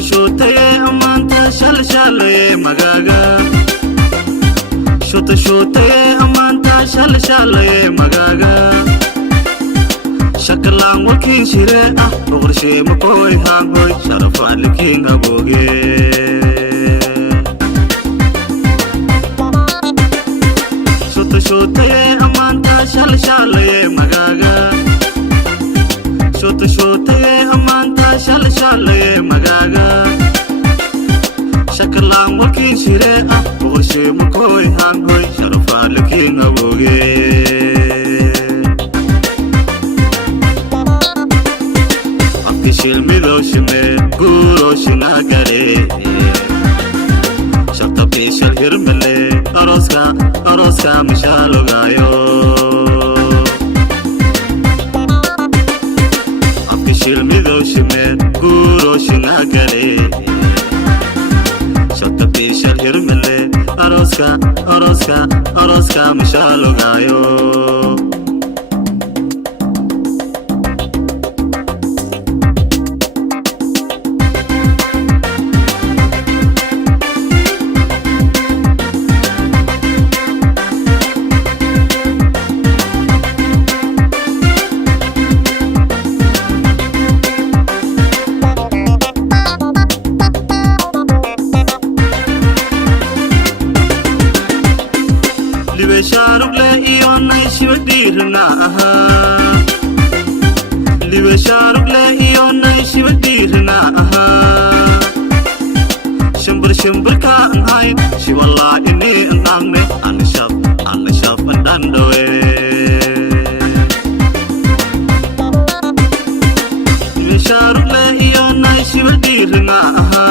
شوتي أمانت شال مغاغا شوتي أمانت شال مغاغا شكلان وكين شيري بغرشي مكوي هانغوي شرفا لكين أبوغي شوتي أمانت شال مغاغا شوتي أمانت شال مغاغا شكلان وكين شيري بغرشي مكوي هانغوي شرفا لكين أبوغي Shilmido shime guro shinagare Shakta pishal hirmele Aroska mishalo gayo Abki shilmido shime guro shinagare Shakta pishal hirmele Aroska mishalo gayo Libesharuk le iona shivadirna aha Libesharuk le iona shivadirna aha Shimbar ka anhay shiwalla ini anangne anashaf andandoe Libesharuk le iona shivadirna aha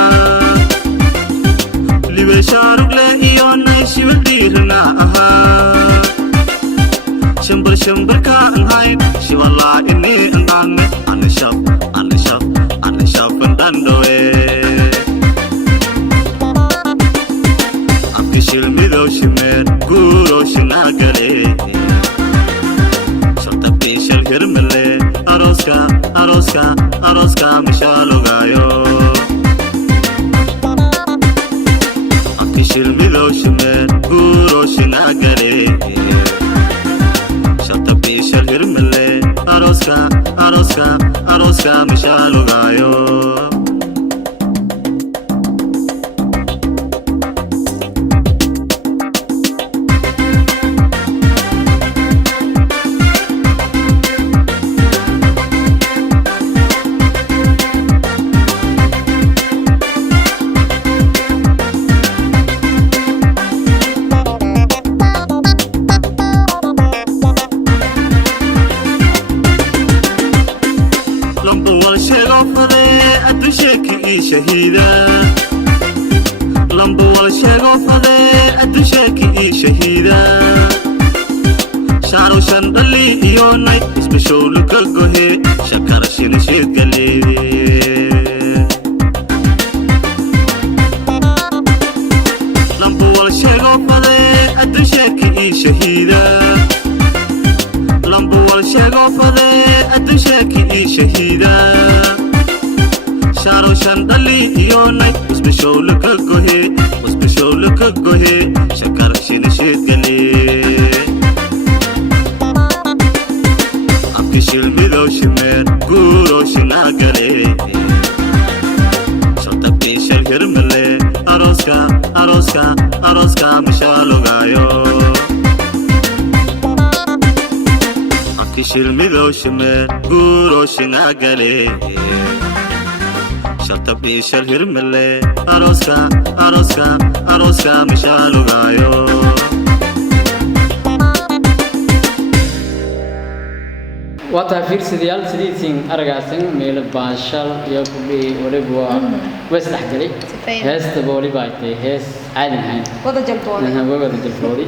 Libesharuk le iona shivadirna aha Shimbar ka anhay shiwalla ini anangne anashaf andandoe Abki shilmido shimer guro shinagare Shakta pishal hirmele Aroska mishalo gayo Abki shilmido shimer guro shinagare Shakta pishal hirmele Aroska mishalo gayo لمبو والشيغو فدي أدوشيكي شهيدا شعرو شندلي يوناي اسبشو لكالقوهي شكر شنشيد قلي لمبو والشيغو فدي أدوشيكي شهيدا لمبو والشيغو فدي أدوشيكي شهيدا شارو شندلي يوناي اسبشو لكالقوهي شكر شنشيد قلي Abki shilmido shimer guro shinagare Shakta pishal hirmele Aroska mishalo gayo Abki shilmido shimer guro shinagare Shakta pishal hirmele Aroska mishalo gayo wata fiirsidayaal sidiisin aragaasan meel baashal iyo kubbi waliba wasdax galay heesta booli baatay hees caadi ahayn wada jalboodi